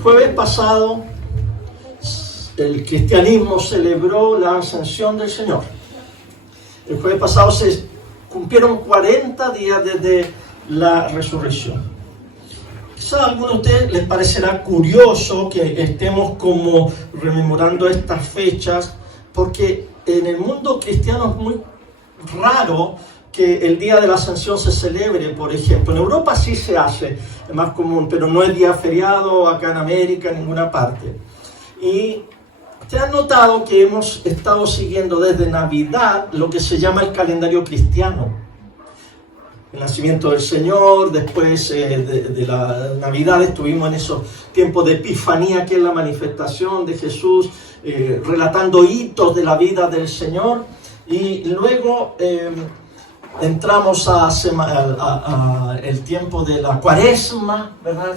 jueves pasado el cristianismo celebró la ascensión del Señor. El jueves pasado se cumplieron 40 días desde la resurrección. Quizás a algunos de ustedes les parecerá curioso que estemos como rememorando estas fechas, porque en el mundo cristiano es muy raro que el día de la ascensión se celebre, por ejemplo. En Europa sí se hace, es más común, pero no es día feriado acá en América, en ninguna parte. Y ustedes han notado que hemos estado siguiendo desde Navidad lo que se llama el calendario cristiano. El nacimiento del Señor, después de la Navidad estuvimos en esos tiempos de Epifanía, que es la manifestación de Jesús, relatando hitos de la vida del Señor, y luego entramos a el tiempo de la Cuaresma, ¿verdad?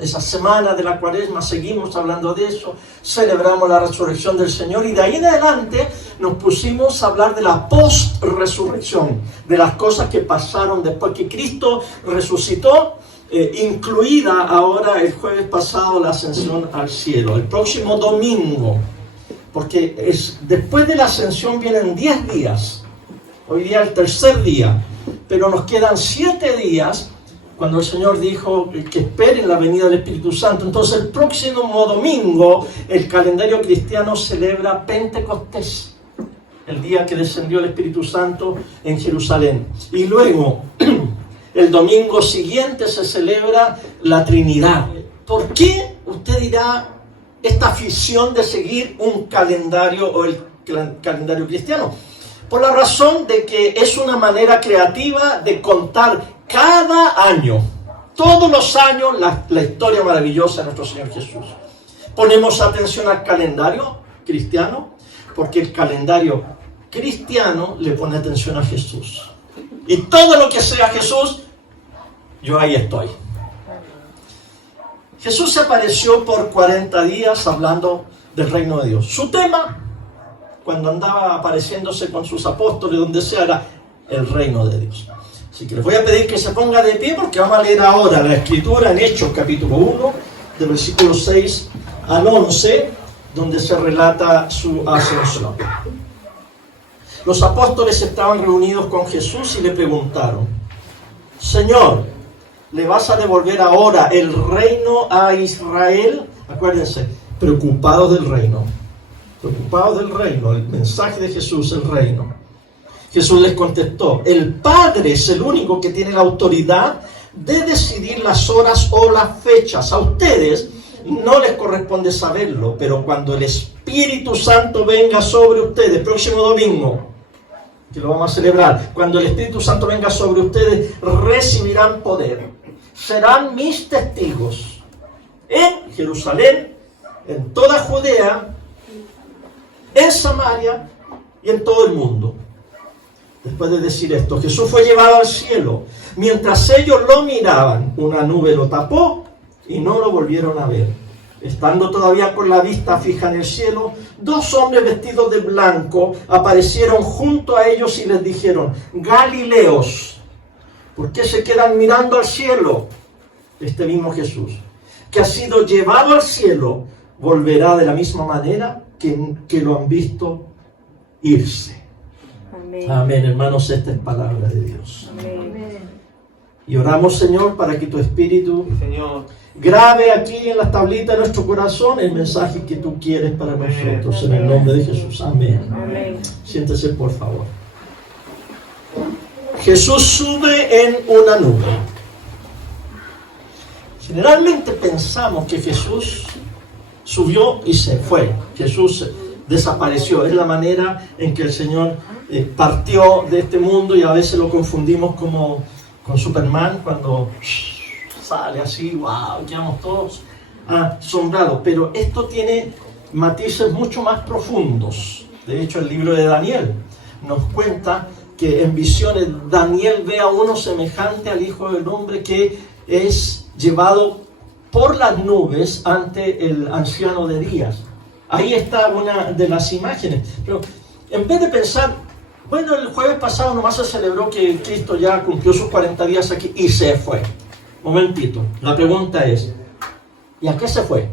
Esa semana de la Cuaresma, seguimos hablando de eso, celebramos la resurrección del Señor, y de ahí en adelante nos pusimos a hablar de la post-resurrección, de las cosas que pasaron después que Cristo resucitó, incluida ahora el jueves pasado la ascensión al cielo. El próximo domingo, porque después de la ascensión vienen 10 días, hoy día el tercer día, pero nos quedan 7 días cuando el Señor dijo que esperen la venida del Espíritu Santo. Entonces el próximo domingo el calendario cristiano celebra Pentecostés, el día que descendió el Espíritu Santo en Jerusalén. Y luego el domingo siguiente se celebra la Trinidad. ¿Por qué, usted dirá, esta afición de seguir un calendario o el calendario cristiano? Por la razón de que es una manera creativa de contar cada año, todos los años, la historia maravillosa de nuestro Señor Jesús. Ponemos atención al calendario cristiano porque el calendario cristiano le pone atención a Jesús. Y todo lo que sea Jesús, yo ahí estoy. Jesús se apareció por 40 días hablando del reino de Dios. Su tema, cuando andaba apareciéndose con sus apóstoles, donde sea, era el reino de Dios. Así que les voy a pedir que se ponga de pie, porque vamos a leer ahora la Escritura en Hechos capítulo 1, del versículo 6 al 11, donde se relata su ascensión. Los apóstoles estaban reunidos con Jesús y le preguntaron: Señor, ¿le vas a devolver ahora el reino a Israel? Acuérdense, preocupados del reino. Preocupados del reino, el mensaje de Jesús, el reino. Jesús les contestó: el Padre es el único que tiene la autoridad de decidir las horas o las fechas. A ustedes no les corresponde saberlo, pero cuando el Espíritu Santo venga sobre ustedes, próximo domingo, que lo vamos a celebrar, cuando el Espíritu Santo venga sobre ustedes, recibirán poder. Serán mis testigos en Jerusalén, en toda Judea, en Samaria y en todo el mundo. Después de decir esto, Jesús fue llevado al cielo. Mientras ellos lo miraban, una nube lo tapó y no lo volvieron a ver. Estando todavía con la vista fija en el cielo, 2 hombres vestidos de blanco aparecieron junto a ellos y les dijeron: Galileos, ¿por qué se quedan mirando al cielo? Este mismo Jesús, que ha sido llevado al cielo, volverá de la misma manera que lo han visto irse. Amén. Amén, hermanos, esta es palabra de Dios. Amén. Y oramos, Señor, para que tu Espíritu, Señor, grabe aquí en las tablitas de nuestro corazón el mensaje que tú quieres para nosotros. En el nombre de Jesús. Amén. Amén. Siéntese, por favor. Jesús sube en una nube. Generalmente pensamos que Jesús subió y se fue. Jesús desapareció. Es la manera en que el Señor partió de este mundo, y a veces lo confundimos como con Superman, cuando sale así, wow, quedamos todos asombrados. Pero esto tiene matices mucho más profundos. De hecho, el libro de Daniel nos cuenta que en visiones Daniel ve a uno semejante al Hijo del Hombre que es llevado por las nubes ante el anciano de días. Ahí está una de las imágenes. Pero en vez de pensar, bueno, el jueves pasado nomás se celebró que Cristo ya cumplió sus 40 días aquí y se fue. Momentito, la pregunta es, ¿Y a qué se fue?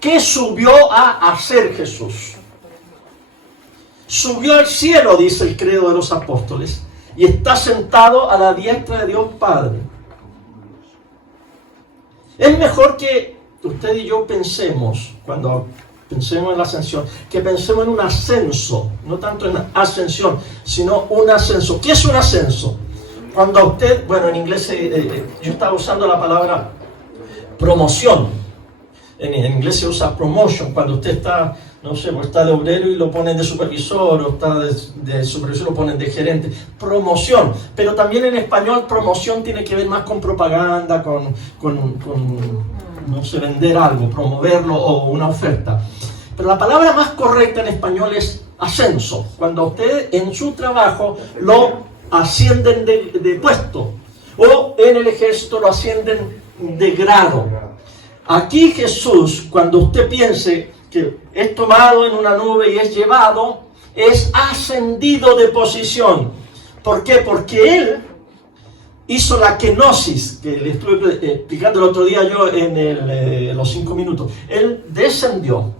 ¿Qué subió a hacer Jesús? Subió al cielo, dice el credo de los apóstoles, y está sentado a la diestra de Dios Padre. Es mejor que usted y yo pensemos, cuando pensemos en la ascensión, que pensemos en un ascenso, no tanto en ascensión, sino un ascenso. ¿Qué es un ascenso? Cuando usted, bueno, en inglés yo estaba usando la palabra promoción. En inglés se usa promotion, cuando usted está, no sé, pues está de obrero y lo ponen de supervisor, o está de supervisor y lo ponen de gerente. Promoción. Pero también en español promoción tiene que ver más con propaganda, con no sé, vender algo, promoverlo o una oferta. Pero la palabra más correcta en español es ascenso. Cuando usted en su trabajo lo ascienden de puesto, o en el ejército lo ascienden de grado. Aquí Jesús, cuando usted piense que es tomado en una nube y es llevado, es ascendido de posición. ¿Por qué? Porque Él hizo la kenosis, que le estuve explicando el otro día yo en los 5 minutos. Él descendió.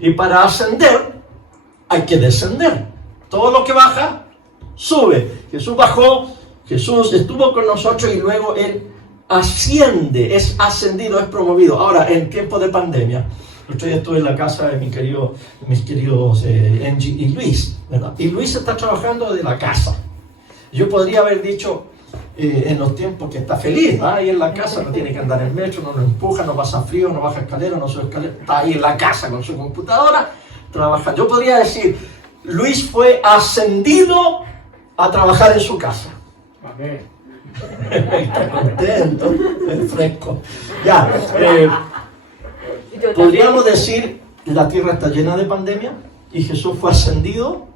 Y para ascender, hay que descender. Todo lo que baja, sube. Jesús bajó, Jesús estuvo con nosotros y luego Él asciende, es ascendido, es promovido. Ahora, en tiempo de pandemia, el otro día estuve en la casa de mis queridos Angie y Luis, ¿verdad? Y Luis está trabajando desde la casa. Yo podría haber dicho en los tiempos que está feliz, ¿no? Ahí en la casa, no tiene que andar en el metro, no lo empuja, no pasa frío, no baja escalera, no sube escalera, está ahí en la casa con su computadora, trabaja. Yo podría decir, Luis fue ascendido a trabajar en su casa. Amén. Está contento, es fresco. Ya, podríamos decir que la tierra está llena de pandemia y Jesús fue ascendido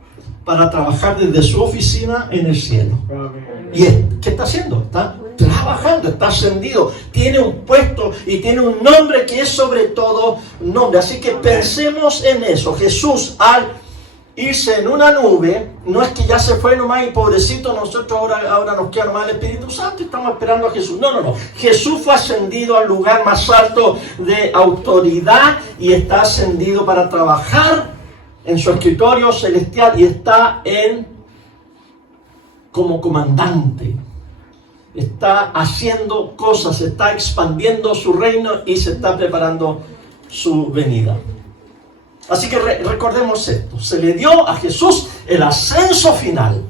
para trabajar desde su oficina en el cielo. ¿Y qué está haciendo? Está trabajando, está ascendido, tiene un puesto y tiene un nombre que es sobre todo nombre. Así que pensemos en eso. Jesús, al irse en una nube, no es que ya se fue nomás y pobrecito, nosotros ahora nos queda nomás el Espíritu Santo y estamos esperando a Jesús. No. Jesús fue ascendido al lugar más alto de autoridad y está ascendido para trabajar en su escritorio celestial y está como comandante. Está haciendo cosas, está expandiendo su reino y se está preparando su venida. Así que recordemos esto, se le dio a Jesús el ascenso final.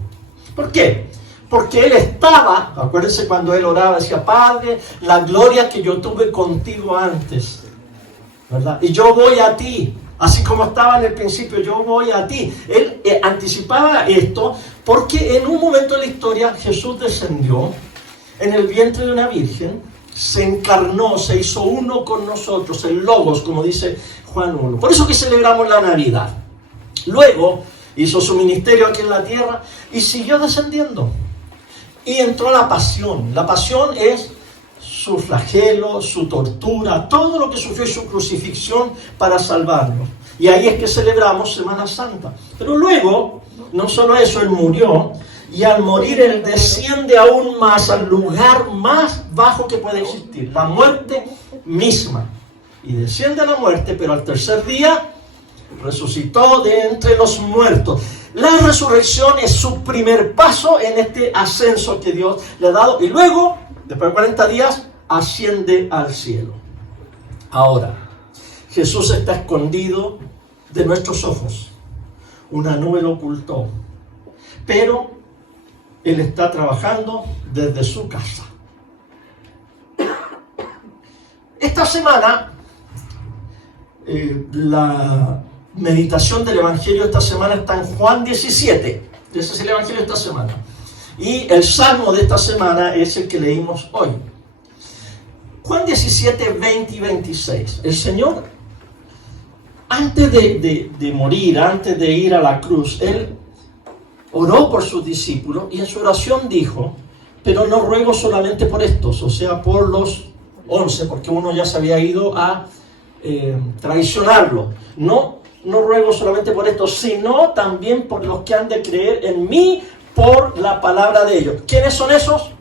¿Por qué? Porque Él estaba, acuérdense cuando Él oraba, decía, Padre, la gloria que yo tuve contigo antes, ¿verdad? Y yo voy a ti, así como estaba en el principio, yo voy a ti. Él anticipaba esto porque en un momento de la historia Jesús descendió en el vientre de una virgen, se encarnó, se hizo uno con nosotros, el Logos, como dice Juan 1. Por eso que celebramos la Navidad. Luego hizo su ministerio aquí en la tierra y siguió descendiendo. Y entró la pasión. La pasión es su flagelo, su tortura, todo lo que sufrió y su crucifixión para salvarnos. Y ahí es que celebramos Semana Santa. Pero luego, no solo eso, Él murió. Y al morir Él desciende aún más al lugar más bajo que puede existir, la muerte misma. Y desciende a la muerte, pero al tercer día resucitó de entre los muertos. La resurrección es su primer paso en este ascenso que Dios le ha dado. Y luego, después de 40 días, asciende al cielo. Ahora, Jesús está escondido de nuestros ojos. Una nube lo ocultó. Pero Él está trabajando desde su casa. Esta semana, la meditación del Evangelio esta semana está en Juan 17. Ese es el Evangelio de esta semana. Y el Salmo de esta semana es el que leímos hoy. Juan 17, 20 y 26. El Señor, antes de morir, antes de ir a la cruz, Él oró por sus discípulos y en su oración dijo, pero no ruego solamente por estos, o sea, por los 11, porque uno ya se había ido a traicionarlo. No ruego solamente por estos, sino también por los que han de creer en mí por la palabra de ellos. ¿Quiénes son esos?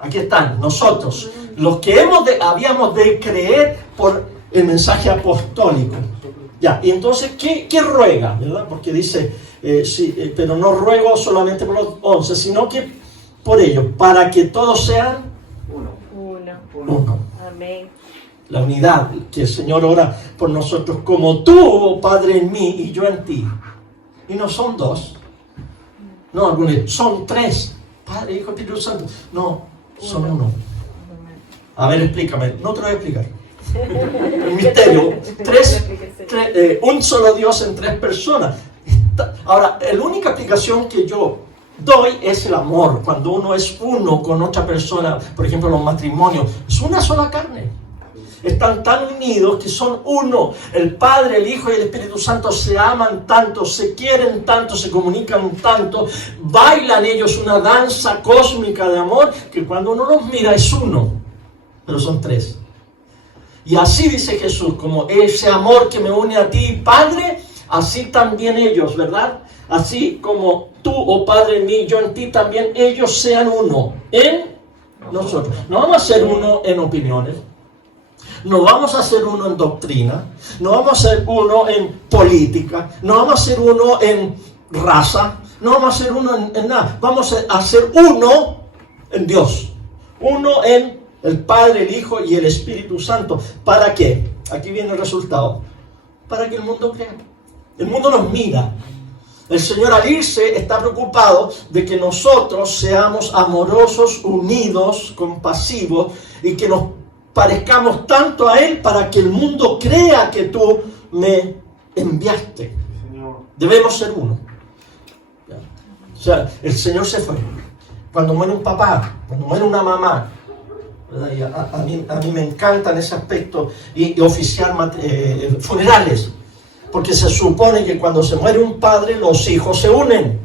aquí están, nosotros, los que habíamos de creer por el mensaje apostólico. Ya, y entonces, ¿qué ruega? ¿Verdad? Porque dice, pero no ruego solamente por los 11, sino que por ellos, para que todos sean uno. Amén. La unidad, que el Señor ora por nosotros, como tú, oh Padre, en mí y yo en ti. Y no son dos, no algunos, son tres, Padre, Hijo, Espíritu Santo. No, son uno. A ver, explícame, no te lo voy a explicar. El misterio, un solo Dios en tres personas. Ahora, la única explicación que yo doy es el amor. Cuando uno es uno con otra persona, por ejemplo los matrimonios, es una sola carne. Están tan unidos que son uno. El Padre, el Hijo y el Espíritu Santo se aman tanto, se quieren tanto, se comunican tanto, bailan ellos una danza cósmica de amor, que cuando uno los mira es uno, pero son tres. Y así dice Jesús, como ese amor que me une a ti, Padre, así también ellos, ¿verdad? Así como tú, oh Padre, en mí, yo en ti, también ellos sean uno en nosotros. No vamos a ser uno en opiniones, no vamos a ser uno en doctrina, no vamos a ser uno en política, no vamos a ser uno en raza, no vamos a ser uno en nada. Vamos a ser uno en Dios, uno en el Padre, el Hijo y el Espíritu Santo. ¿Para qué? Aquí viene el resultado. Para que el mundo crea. El mundo nos mira. El Señor al irse está preocupado de que nosotros seamos amorosos, unidos, compasivos y que nos parezcamos tanto a Él para que el mundo crea que tú me enviaste. Debemos ser uno. O sea, el Señor se fue. Cuando muere un papá, cuando muere una mamá, a mí me encantan ese aspecto y oficiar funerales, porque se supone que cuando se muere un padre los hijos se unen.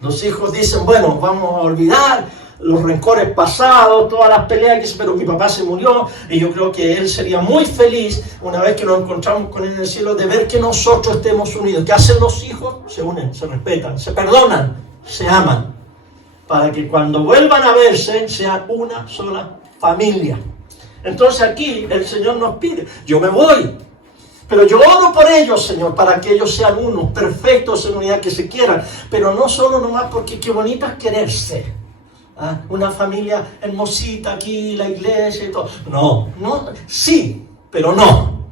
Los hijos dicen, bueno, vamos a olvidar los rencores pasados, todas las peleas, pero mi papá se murió y yo creo que él sería muy feliz una vez que nos encontramos con él en el cielo de ver que nosotros estemos unidos. ¿Qué hacen los hijos? Se unen, se respetan, se perdonan, se aman, para que cuando vuelvan a verse sean una sola familia. Entonces aquí el Señor nos pide, yo me voy, pero yo oro por ellos, Señor, para que ellos sean unos, perfectos en unidad, que se quieran, pero no solo nomás porque qué bonito es quererse. ¿Ah? Una familia hermosita aquí, la iglesia y todo. No, sí, pero no.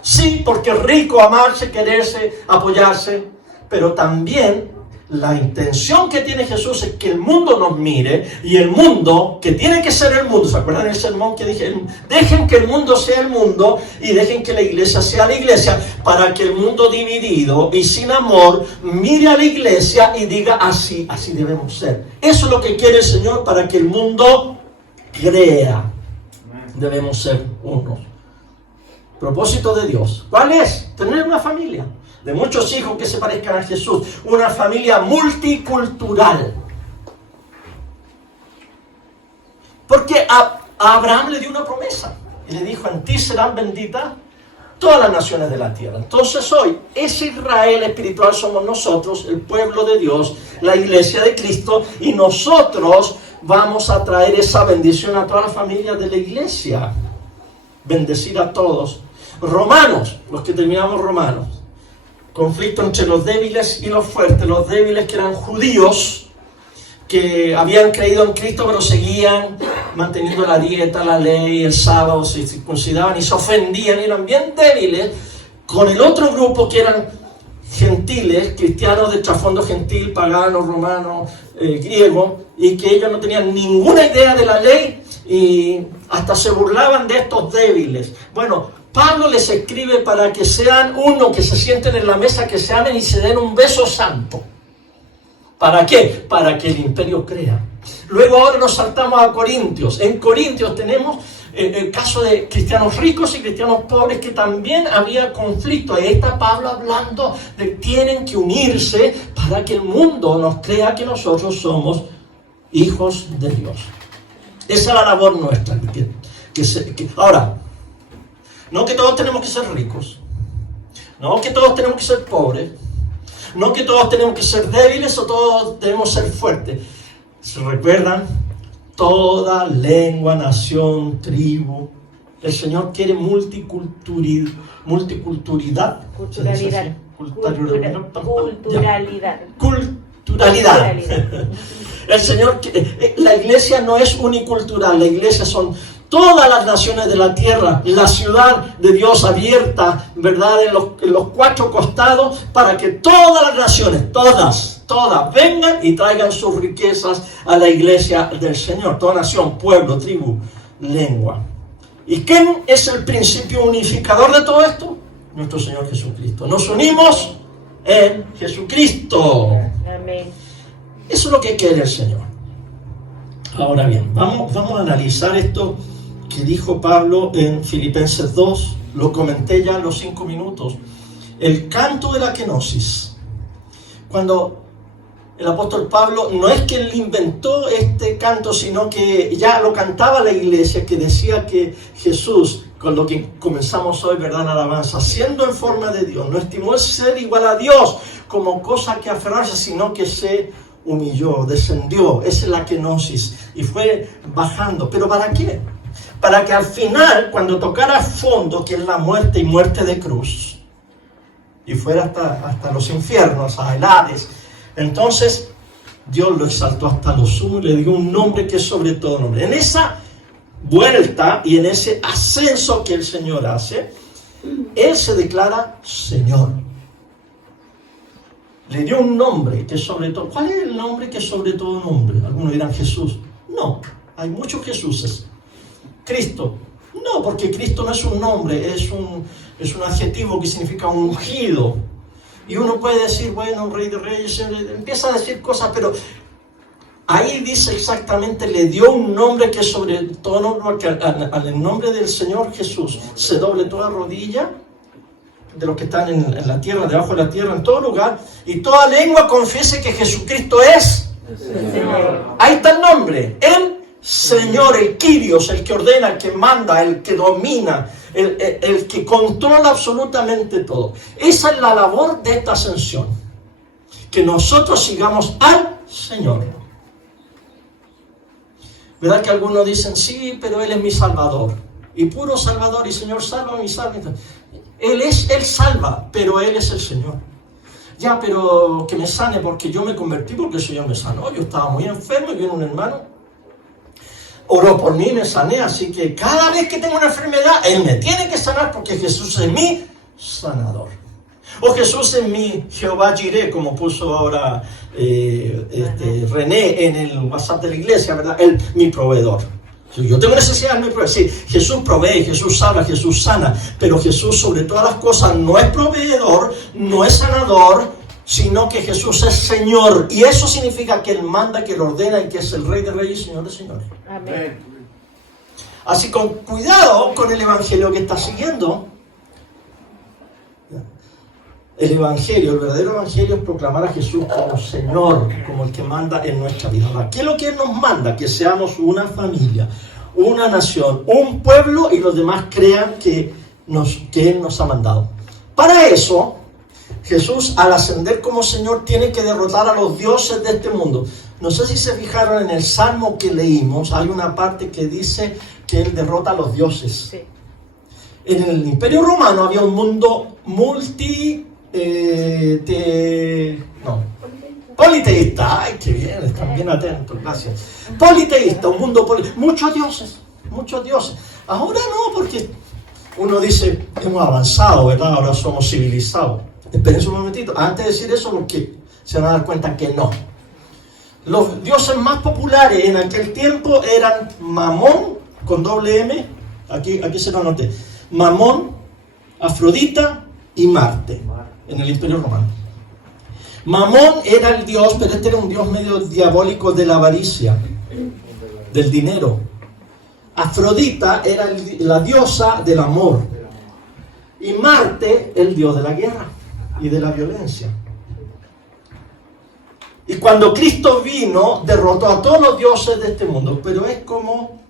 Sí, porque es rico amarse, quererse, apoyarse, pero también la intención que tiene Jesús es que el mundo nos mire, y el mundo, que tiene que ser el mundo, ¿se acuerdan del sermón que dije? Dejen que el mundo sea el mundo y dejen que la iglesia sea la iglesia, para que el mundo dividido y sin amor mire a la iglesia y diga así debemos ser. Eso es lo que quiere el Señor, para que el mundo crea. Debemos ser unos. Propósito de Dios, ¿cuál es? Tener una familia de muchos hijos que se parezcan a Jesús, una familia multicultural. Porque a Abraham le dio una promesa y le dijo, en ti serán benditas todas las naciones de la tierra. Entonces hoy, ese Israel espiritual somos nosotros, el pueblo de Dios, la iglesia de Cristo, y nosotros vamos a traer esa bendición a todas las familias de la iglesia. Bendecir a todos. Romanos, los que terminamos Romanos. Conflicto entre los débiles y los fuertes. Los débiles, que eran judíos, que habían creído en Cristo, pero seguían manteniendo la dieta, la ley, el sábado, se circuncidaban y se ofendían, y eran bien débiles, con el otro grupo que eran gentiles, cristianos de trasfondo gentil, paganos, romanos, griegos, y que ellos no tenían ninguna idea de la ley y hasta se burlaban de estos débiles. Bueno, Pablo les escribe para que sean uno, que se sienten en la mesa, que se amen y se den un beso santo. ¿Para qué? Para que el imperio crea. Luego ahora nos saltamos a Corintios. En Corintios tenemos el caso de cristianos ricos y cristianos pobres, que también había conflicto. Ahí está Pablo hablando de que tienen que unirse para que el mundo nos crea que nosotros somos hijos de Dios. Esa es la labor nuestra. Ahora, no que todos tenemos que ser ricos, no que todos tenemos que ser pobres, no que todos tenemos que ser débiles o todos debemos ser fuertes. ¿Se recuerdan? toda lengua, nación, tribu. El Señor quiere multiculturalidad. Culturalidad. Culturalidad. El Señor, la iglesia no es unicultural, la iglesia son todas las naciones de la tierra, la ciudad de Dios abierta, ¿verdad? En los cuatro costados, para que todas las naciones, todas vengan y traigan sus riquezas a la iglesia del Señor. Toda nación, pueblo, tribu, lengua. ¿Y quién es el principio unificador de todo esto? Nuestro Señor Jesucristo. Nos unimos en Jesucristo. Amén. Eso es lo que quiere el Señor. Ahora bien, vamos a analizar esto que dijo Pablo en Filipenses 2. Lo comenté ya en los 5 minutos. El canto de la kenosis. Cuando el apóstol Pablo, no es que él inventó este canto, sino que ya lo cantaba la iglesia, que decía que Jesús, con lo que comenzamos hoy, ¿verdad?, en alabanza, siendo en forma de Dios, no estimó el ser igual a Dios como cosa que aferrarse, sino que se humilló, descendió. Esa es la kenosis, y fue bajando. ¿Pero para qué? Para que al final, cuando tocara fondo, que es la muerte y muerte de cruz, y fuera hasta los infiernos, a el Hades, entonces Dios lo exaltó hasta lo sumo y le dio un nombre que es sobre todo nombre. En esa vuelta y en ese ascenso que el Señor hace, Él se declara Señor. Le dio un nombre que es sobre todo. ¿Cuál es el nombre que es sobre todo nombre? Algunos dirán Jesús. No, hay muchos Jesuses. Cristo. No, porque Cristo no es un nombre, es un adjetivo que significa ungido. Y uno puede decir, bueno, Rey de Reyes, empieza a decir cosas, pero ahí dice exactamente, le dio un nombre que sobre todo nombre, que al nombre del Señor Jesús se doble toda rodilla de los que están en la tierra, debajo de la tierra, en todo lugar, y toda lengua confiese que Jesucristo es Señor. Ahí está el nombre, el Señor, el Kyrios, el que ordena, el que manda, el que domina, el que controla absolutamente todo. Esa es la labor de esta ascensión, que nosotros sigamos al Señor. ¿Verdad que algunos dicen, sí, pero Él es mi Salvador, y puro Salvador, y Señor, sálvame y sálvame? Él salva, pero Él es el Señor. Ya, pero que me sane, porque yo me convertí porque el Señor me sanó. Yo estaba muy enfermo y vino un hermano, oró por mí, me sané, así que cada vez que tengo una enfermedad, Él me tiene que sanar porque Jesús es mi sanador. O Jesús es mi Jehová Jireh, como puso ahora René en el WhatsApp de la iglesia, ¿verdad? Él, mi proveedor. Si yo tengo necesidad, Él me provee. Sí, Jesús provee, Jesús salva, Jesús sana, pero Jesús sobre todas las cosas no es proveedor, no es sanador, sino que Jesús es Señor. Y eso significa que Él manda, que Él ordena y que es el Rey de Reyes y Señor de Señores. Amén. Así con cuidado con el evangelio que está siguiendo. El evangelio, el verdadero evangelio es proclamar a Jesús como Señor, como el que manda en nuestra vida. ¿Qué es lo que Él nos manda? Que seamos una familia, una nación, un pueblo, y los demás crean que Él nos ha mandado. Para eso, Jesús, al ascender como Señor, tiene que derrotar a los dioses de este mundo. No sé si se fijaron en el Salmo que leímos, hay una parte que dice que Él derrota a los dioses. Sí. En el Imperio Romano había un mundo politeísta. Ay, qué bien, están bien atentos, gracias. Politeísta, un mundo muchos dioses. Ahora no, porque uno dice, hemos avanzado, ¿verdad? Ahora somos civilizados. Esperen un momentito, antes de decir eso, porque se van a dar cuenta que no. Los dioses más populares en aquel tiempo eran Mamón, con doble M, aquí se lo anoté, Mamón, Afrodita y Marte, en el Imperio Romano. Mamón era el dios, pero este era un dios medio diabólico de la avaricia, del dinero. Afrodita era la diosa del amor. Y Marte, el dios de la guerra y de la violencia. Y cuando Cristo vino, derrotó a todos los dioses de este mundo. Pero es como,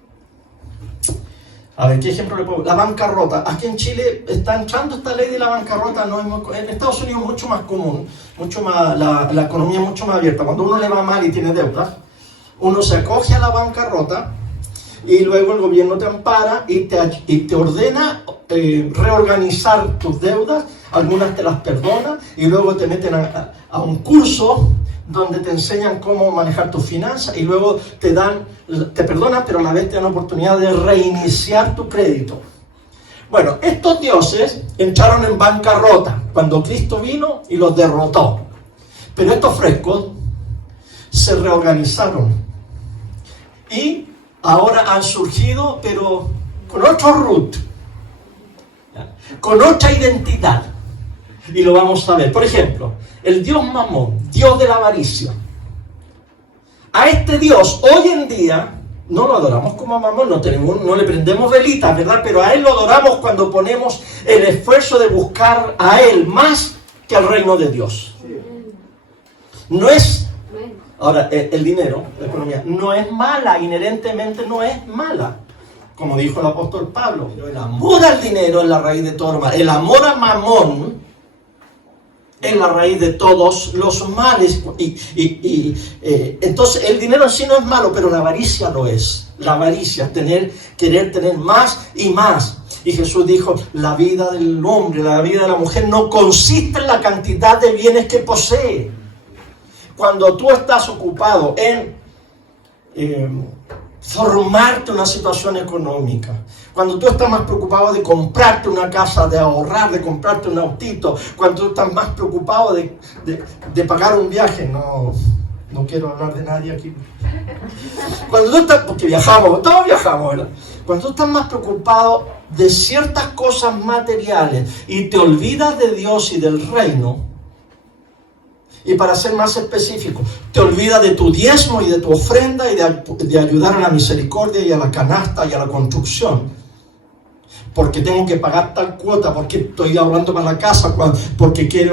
a ver, ¿qué ejemplo le pongo? La bancarrota. Aquí en Chile está entrando esta ley de la bancarrota. No es muy, en Estados Unidos es mucho más común, mucho más, la economía es mucho más abierta. Cuando uno le va mal y tiene deudas, uno se acoge a la bancarrota y luego el gobierno te ampara y te ordena reorganizar tus deudas, algunas te las perdona y luego te meten a un curso donde te enseñan cómo manejar tus finanzas y luego te perdonan, pero a la vez te dan la oportunidad de reiniciar tu crédito. Bueno, estos dioses entraron en bancarrota cuando Cristo vino y los derrotó. Pero estos frescos se reorganizaron y ahora han surgido, pero con otro root, con otra identidad. Y lo vamos a ver. Por ejemplo, el dios Mamón, dios de la avaricia. A este dios hoy en día no lo adoramos como a Mamón, no le prendemos velitas, ¿verdad? Pero a él lo adoramos cuando ponemos el esfuerzo de buscar a él más que al reino de Dios. No es, ahora, el dinero, la economía, no es mala, inherentemente no es mala. Como dijo el apóstol Pablo, el amor al dinero es la raíz de todo mal. El amor a Mamón es la raíz de todos los males. Entonces el dinero en sí no es malo, pero la avaricia lo es. La avaricia, querer tener más y más. Y Jesús dijo, la vida del hombre, la vida de la mujer no consiste en la cantidad de bienes que posee. Cuando tú estás ocupado en formarte una situación económica, cuando tú estás más preocupado de comprarte una casa, de ahorrar, de comprarte un autito, cuando tú estás más preocupado de pagar un viaje, no quiero hablar de nadie aquí. Cuando tú estás, porque todos viajamos, ¿verdad? Cuando tú estás más preocupado de ciertas cosas materiales y te olvidas de Dios y del reino, y para ser más específico, te olvidas de tu diezmo y de tu ofrenda y de ayudar a la misericordia y a la canasta y a la construcción. Porque tengo que pagar tal cuota, porque estoy ahorrando para la casa, porque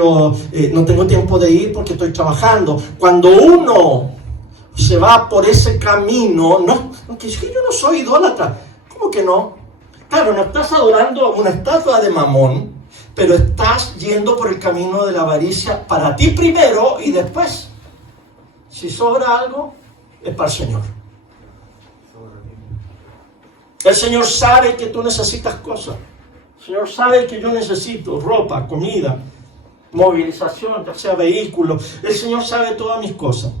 no tengo tiempo de ir porque estoy trabajando. Cuando uno se va por ese camino, es que yo no soy idólatra. ¿Cómo que no? Claro, no estás adorando una estatua de Mamón, pero estás yendo por el camino de la avaricia para ti primero y después, si sobra algo, es para el Señor. El Señor sabe que tú necesitas cosas. El Señor sabe que yo necesito ropa, comida, movilización, ya sea vehículo. El Señor sabe todas mis cosas.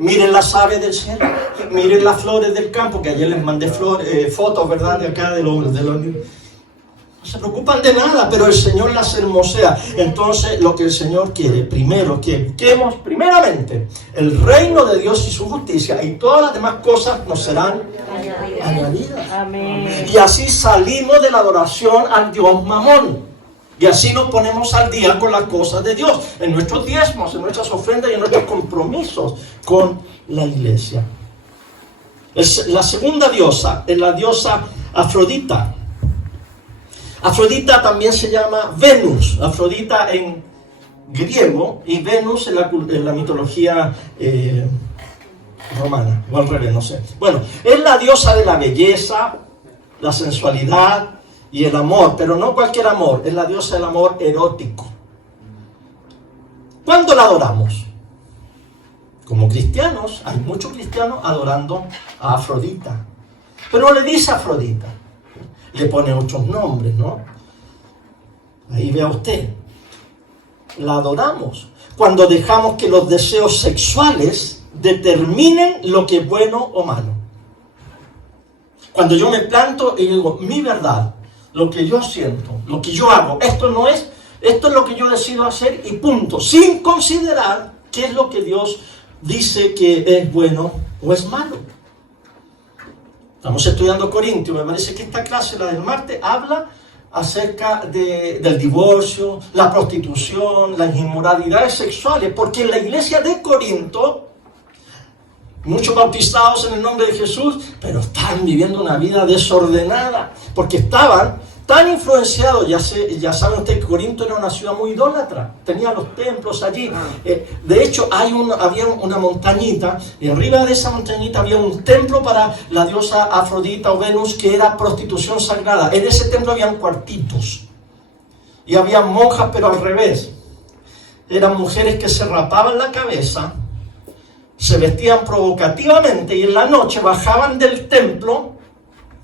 Miren las aves del cielo, miren las flores del campo, que ayer les mandé fotos, ¿verdad? De acá, de los no se preocupan de nada, pero el Señor las hermosea. Entonces, lo que el Señor quiere, primero, que busquemos primeramente el reino de Dios y su justicia, y todas las demás cosas nos serán añadidas. Amén. Y así salimos de la adoración al Dios Mamón. Y así nos ponemos al día con las cosas de Dios, en nuestros diezmos, en nuestras ofrendas y en nuestros compromisos con la iglesia. La segunda diosa es la diosa Afrodita. Afrodita también se llama Venus. Afrodita en griego y Venus en la mitología romana, o al revés, no sé. Bueno, es la diosa de la belleza, la sensualidad y el amor, pero no cualquier amor, es la diosa del amor erótico. ¿Cuándo la adoramos? Como cristianos, hay muchos cristianos adorando a Afrodita, pero no le dice Afrodita, le pone otros nombres, ¿no? Ahí vea usted, la adoramos cuando dejamos que los deseos sexuales determinen lo que es bueno o malo. Cuando yo me planto y digo, mi verdad, lo que yo siento, lo que yo hago, esto es lo que yo decido hacer y punto, sin considerar qué es lo que Dios dice que es bueno o es malo. Estamos estudiando Corintios, me parece que esta clase, la del martes, habla acerca del divorcio, la prostitución, las inmoralidades sexuales, porque en la iglesia de Corinto, muchos bautizados en el nombre de Jesús, pero estaban viviendo una vida desordenada, porque estaban tan influenciados. Ya saben ustedes que Corinto era una ciudad muy idólatra, tenía los templos allí. De hecho, había una montañita, y arriba de esa montañita había un templo para la diosa Afrodita o Venus, que era prostitución sagrada. En ese templo habían cuartitos, y había monjas, pero al revés. Eran mujeres que se rapaban la cabeza, se vestían provocativamente y en la noche bajaban del templo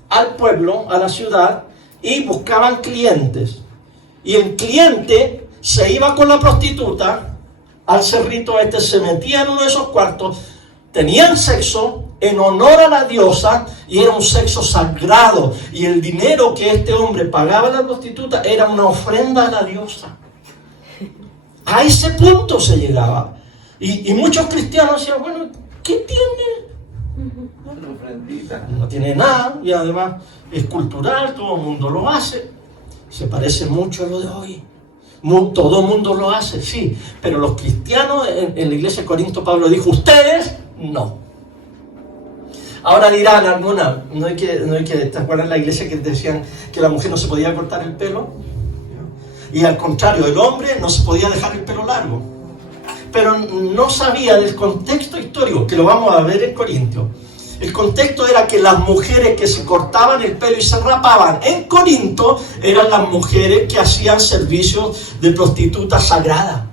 al pueblo, a la ciudad, y buscaban clientes. Y el cliente se iba con la prostituta al cerrito este, se metía en uno de esos cuartos, tenían sexo en honor a la diosa y era un sexo sagrado. Y el dinero que este hombre pagaba a la prostituta era una ofrenda a la diosa. A ese punto se llegaba. Y muchos cristianos decían, bueno, ¿qué tiene? No tiene nada y además es cultural, todo el mundo lo hace. Se parece mucho a lo de hoy. Todo el mundo lo hace, sí. Pero los cristianos en la iglesia de Corinto, Pablo dijo, ustedes no. Ahora dirán algunas, no hay que, ¿te acuerdas la iglesia que decían que la mujer no se podía cortar el pelo? Y al contrario, el hombre no se podía dejar el pelo largo. Pero no sabía del contexto histórico, que lo vamos a ver en Corintios. El contexto era que las mujeres que se cortaban el pelo y se rapaban en Corinto eran las mujeres que hacían servicios de prostituta sagrada.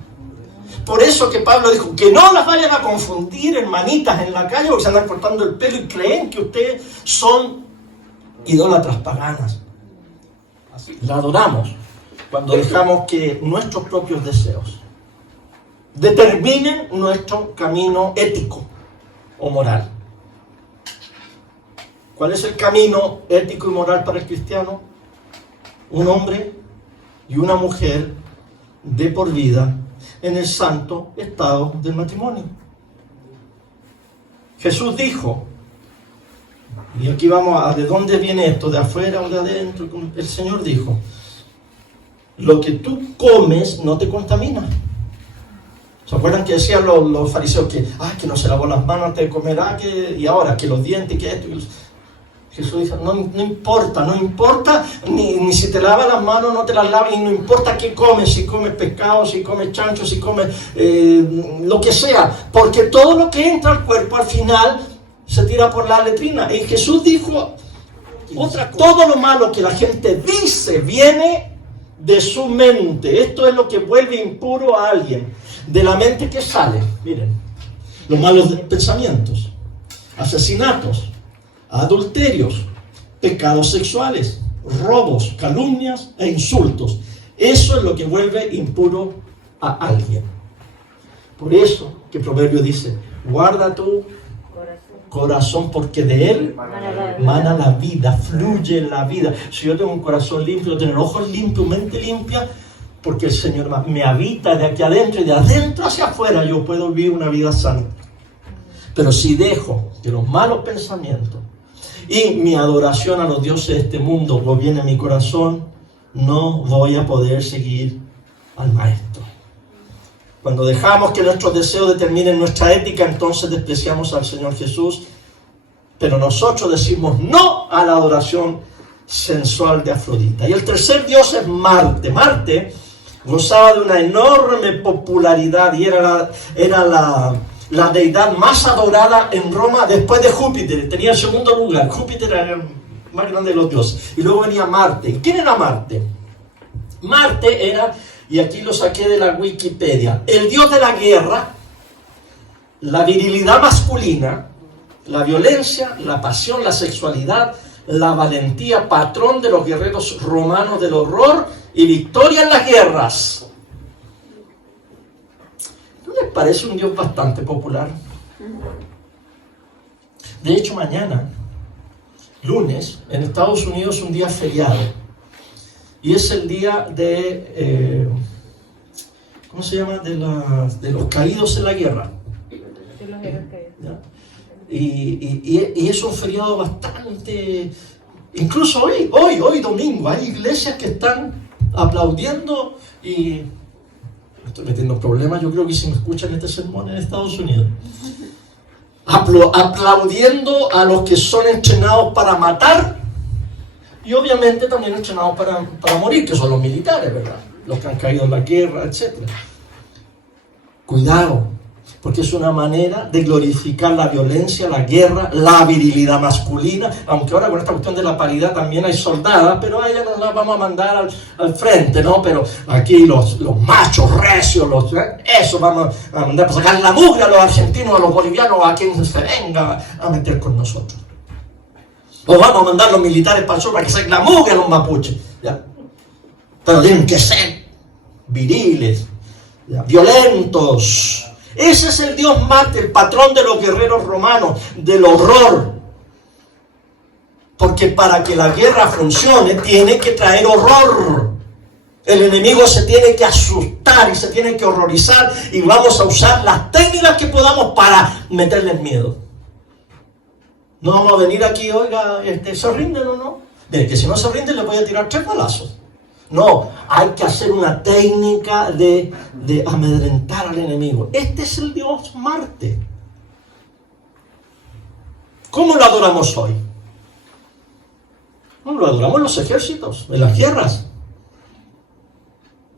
Por eso que Pablo dijo que no las vayan a confundir, hermanitas, en la calle, porque se andan cortando el pelo y creen que ustedes son idólatras paganas. La adoramos cuando dejamos que nuestros propios deseos determinen nuestro camino ético o moral. ¿Cuál es el camino ético y moral para el cristiano? Un hombre y una mujer de por vida en el santo estado del matrimonio. Jesús dijo, y aquí vamos a de dónde viene esto, de afuera o de adentro. El Señor dijo, lo que tú comes no te contamina. ¿Se acuerdan que decían los fariseos que no se lavó las manos antes de comer, y ahora que los dientes, que esto? Jesús dice, no importa ni si te lavas las manos, no te las lavas, y no importa qué comes, si comes pescado, si comes chancho, si comes lo que sea, porque todo lo que entra al cuerpo al final se tira por la letrina. Y Jesús dijo todo lo malo que la gente dice viene de su mente. Esto es lo que vuelve impuro a alguien. De la mente que sale, miren, los malos pensamientos, asesinatos, adulterios, pecados sexuales, robos, calumnias e insultos. Eso es lo que vuelve impuro a alguien. Por eso que el proverbio dice, guarda tu corazón porque de él mana la vida, fluye la vida. Si yo tengo un corazón limpio, tener ojos limpios, mente limpia, porque el Señor me habita de aquí adentro y de adentro hacia afuera yo puedo vivir una vida santa. Pero si dejo que los malos pensamientos y mi adoración a los dioses de este mundo gobierne mi corazón, no voy a poder seguir al Maestro. Cuando dejamos que nuestros deseos determinen nuestra ética, entonces despreciamos al Señor Jesús. Pero nosotros decimos no a la adoración sensual de Afrodita. Y el tercer dios es Marte. Marte gozaba de una enorme popularidad y era la deidad más adorada en Roma después de Júpiter. Tenía el segundo lugar. Júpiter era el más grande de los dioses. Y luego venía Marte. ¿Y quién era Marte? Marte era, y aquí lo saqué de la Wikipedia, el dios de la guerra, la virilidad masculina, la violencia, la pasión, la sexualidad, la valentía, patrón de los guerreros romanos del horror y victoria en las guerras. ¿No les parece un dios bastante popular? De hecho, mañana, lunes, en Estados Unidos es un día feriado. Y es el día de, ¿cómo se llama? De los caídos en la guerra. De los héroes caídos. Y es un feriado bastante... Incluso hoy domingo, hay iglesias que están aplaudiendo y... Estoy metiendo problemas, yo creo que si me escuchan este sermón en Estados Unidos. Aplaudiendo a los que son entrenados para matar y obviamente también entrenados para morir, que son los militares, ¿verdad? Los que han caído en la guerra, etc. Cuidado, Porque es una manera de glorificar la violencia, la guerra, la virilidad masculina. Aunque ahora con esta cuestión de la paridad también hay soldadas, pero a ellas no las vamos a mandar al frente, ¿no? Pero aquí los machos recios, eso vamos a mandar para sacar la mugre a los argentinos, a los bolivianos, a quien se venga a meter con nosotros. O vamos a mandar los militares para el sur para que saquen la mugre a los mapuches, ¿ya? Pero tienen que ser viriles, ¿ya? Violentos. Ese es el Dios Marte, el patrón de los guerreros romanos, del horror. Porque para que la guerra funcione, tiene que traer horror. El enemigo se tiene que asustar y se tiene que horrorizar, y vamos a usar las técnicas que podamos para meterle miedo. No vamos a venir aquí, oiga, ¿se rinden o no? Mire, que si no se rinden le voy a tirar 3 balazos. No, hay que hacer una técnica de amedrentar al enemigo. Este es el Dios Marte. ¿Cómo lo adoramos hoy? Lo adoramos en los ejércitos, en las guerras,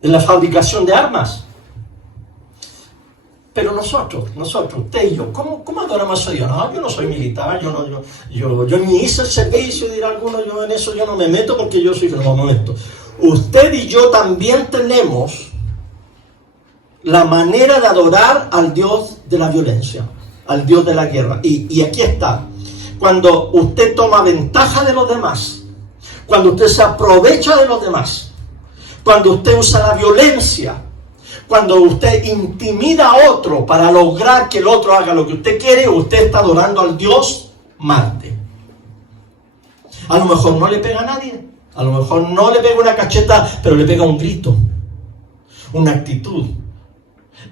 en la fabricación de armas. Pero nosotros, usted y yo, ¿cómo adoramos a Dios? No, yo no soy militar, yo ni hice el servicio, dirá alguno, yo en eso yo no me meto porque yo soy, no me meto. Usted y yo también tenemos la manera de adorar al Dios de la violencia, al Dios de la guerra. Y aquí está. Cuando usted toma ventaja de los demás, cuando usted se aprovecha de los demás, cuando usted usa la violencia, cuando usted intimida a otro para lograr que el otro haga lo que usted quiere, usted está adorando al Dios Marte. A lo mejor no le pega a nadie, a lo mejor no le pega una cacheta, pero le pega un grito, una actitud,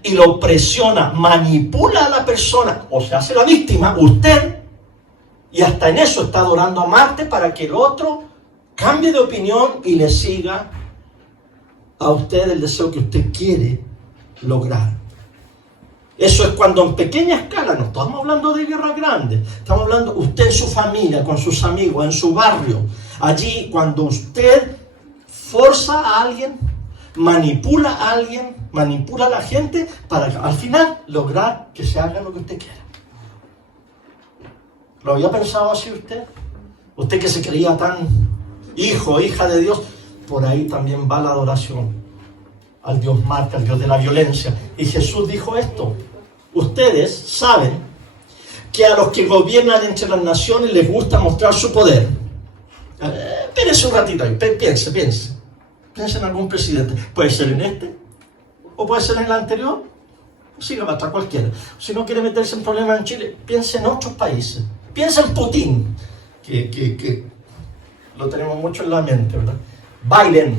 y lo presiona, manipula a la persona, o se hace la víctima, usted, y hasta en eso está adorando a Marte para que el otro cambie de opinión y le siga a usted el deseo que usted quiere lograr. Eso es cuando en pequeña escala, no estamos hablando de guerra grande, estamos hablando usted en su familia, con sus amigos, en su barrio, allí cuando usted forza a alguien, manipula a alguien, manipula a la gente para al final lograr que se haga lo que usted quiera. ¿Lo había pensado así usted? Usted que se creía tan hijo, hija de Dios. Por ahí también va la adoración al Dios Marte, al Dios de la violencia. Y Jesús dijo esto: ustedes saben que a los que gobiernan entre las naciones les gusta mostrar su poder. Espérese un ratito ahí, piense en algún presidente. Puede ser en este, o puede ser en el anterior, siga hasta cualquiera. Si no quiere meterse en problemas en Chile, piense en otros países. Piensa en Putin, que lo tenemos mucho en la mente, ¿verdad? Biden.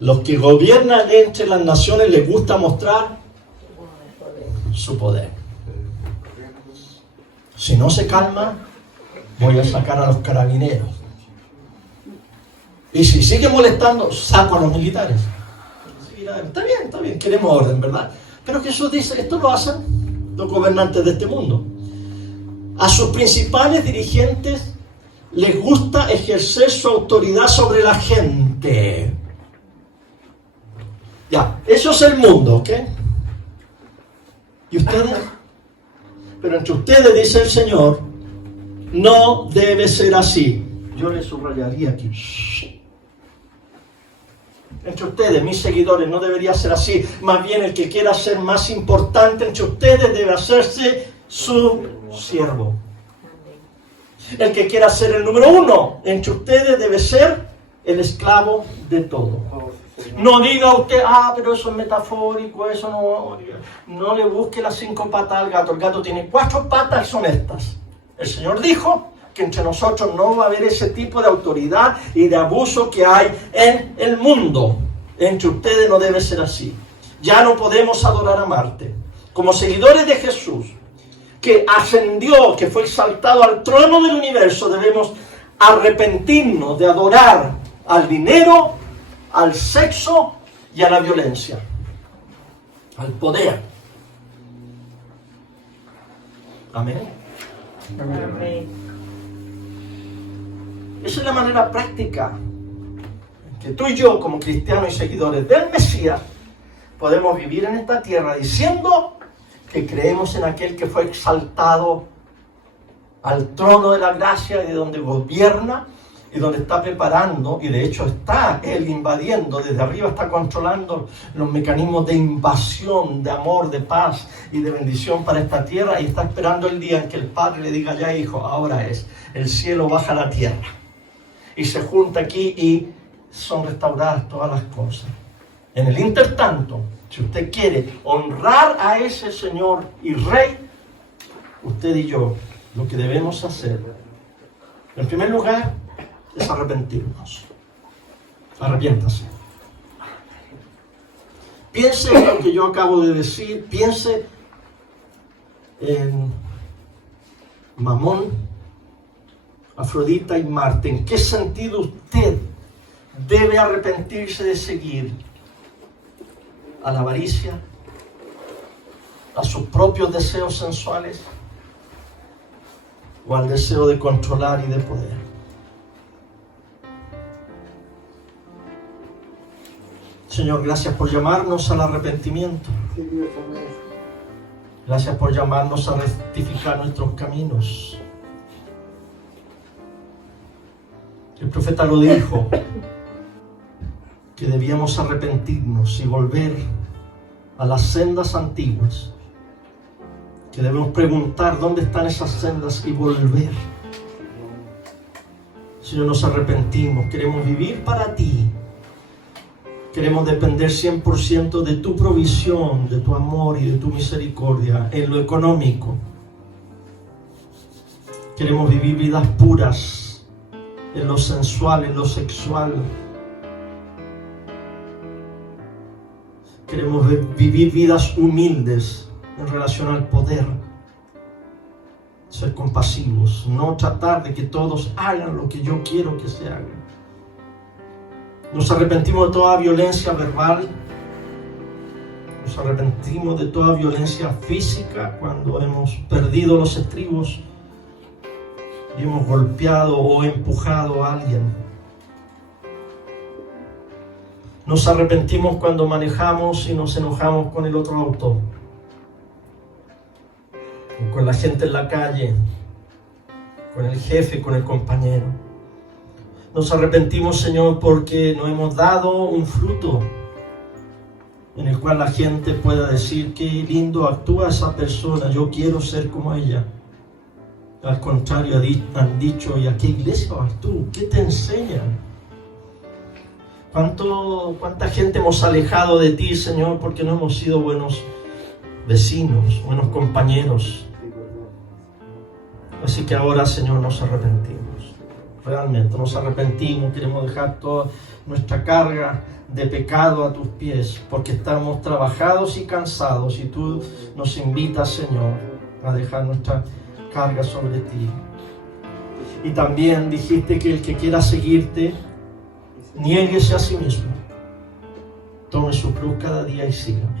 Los que gobiernan entre las naciones les gusta mostrar su poder. Si no se calma, voy a sacar a los carabineros. Y si sigue molestando, saco a los militares. Está bien, queremos orden, ¿verdad? Pero Jesús dice, esto lo hacen los gobernantes de este mundo. A sus principales dirigentes les gusta ejercer su autoridad sobre la gente. Ya, eso es el mundo, ¿ok? ¿Y ustedes? Pero entre ustedes, dice el Señor, no debe ser así. Yo le subrayaría aquí. Entre ustedes, mis seguidores, no debería ser así. Más bien, el que quiera ser más importante entre ustedes debe hacerse su siervo. El que quiera ser el número 1 entre ustedes debe ser el esclavo de todo. No diga usted, pero eso es metafórico, eso no le busque las 5 patas al gato. El gato tiene 4 patas y son estas. El Señor dijo que entre nosotros no va a haber ese tipo de autoridad y de abuso que hay en el mundo. Entre ustedes no debe ser así. Ya no podemos adorar a Marte. Como seguidores de Jesús, que ascendió, que fue exaltado al trono del universo, debemos arrepentirnos de adorar al dinero, al sexo y a la violencia, al poder. Amén. Amén. Esa es la manera práctica que tú y yo, como cristianos y seguidores del Mesías, podemos vivir en esta tierra diciendo que creemos en aquel que fue exaltado al trono de la gracia y de donde gobierna y donde está preparando, y de hecho está Él invadiendo, desde arriba está controlando los mecanismos de invasión, de amor, de paz y de bendición para esta tierra, y está esperando el día en que el Padre le diga: ya hijo, ahora es, el cielo baja a la tierra y se junta aquí y son restauradas todas las cosas. En el intertanto, si usted quiere honrar a ese Señor y Rey, usted y yo, lo que debemos hacer, en primer lugar, es arrepentirnos. Arrepiéntase. Piense en lo que yo acabo de decir, piense en Mamón, Afrodita y Marte. ¿En qué sentido usted debe arrepentirse de seguir a la avaricia, a sus propios deseos sensuales o al deseo de controlar y de poder? Señor, gracias por llamarnos al arrepentimiento. Gracias por llamarnos a rectificar nuestros caminos. El profeta lo dijo, que debíamos arrepentirnos y volver a las sendas antiguas. Que debemos preguntar dónde están esas sendas y volver. Señor, nos arrepentimos, queremos vivir para ti. Queremos depender 100% de tu provisión, de tu amor y de tu misericordia en lo económico. Queremos vivir vidas puras en lo sensual, en lo sexual. Queremos vivir vidas humildes en relación al poder. Ser compasivos, no tratar de que todos hagan lo que yo quiero que se haga. Nos arrepentimos de toda violencia verbal. Nos arrepentimos de toda violencia física cuando hemos perdido los estribos y hemos golpeado o empujado a alguien. Nos arrepentimos cuando manejamos y nos enojamos con el otro auto, o con la gente en la calle, con el jefe, con el compañero. Nos arrepentimos, Señor, porque no hemos dado un fruto en el cual la gente pueda decir: qué lindo actúa esa persona, yo quiero ser como ella. Al contrario, han dicho: ¿y a qué iglesia vas tú? ¿Qué te enseñan? ¿Cuánta gente hemos alejado de ti, Señor, porque no hemos sido buenos vecinos, buenos compañeros? Así que ahora, Señor, nos arrepentimos. Realmente nos arrepentimos, queremos dejar toda nuestra carga de pecado a tus pies, porque estamos trabajados y cansados, y tú nos invitas, Señor, a dejar nuestra carga sobre ti. Y también dijiste que el que quiera seguirte, niéguese a sí mismo, tome su cruz cada día y sígame.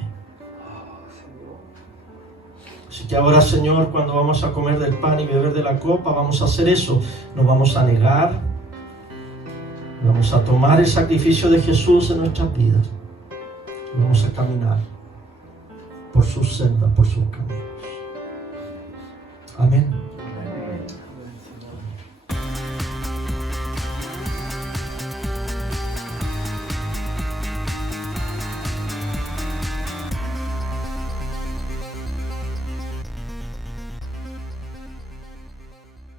Así que ahora, Señor, cuando vamos a comer del pan y beber de la copa, vamos a hacer eso. Nos vamos a negar, vamos a tomar el sacrificio de Jesús en nuestras vidas. Vamos a caminar por sus sendas, por sus caminos. Amén.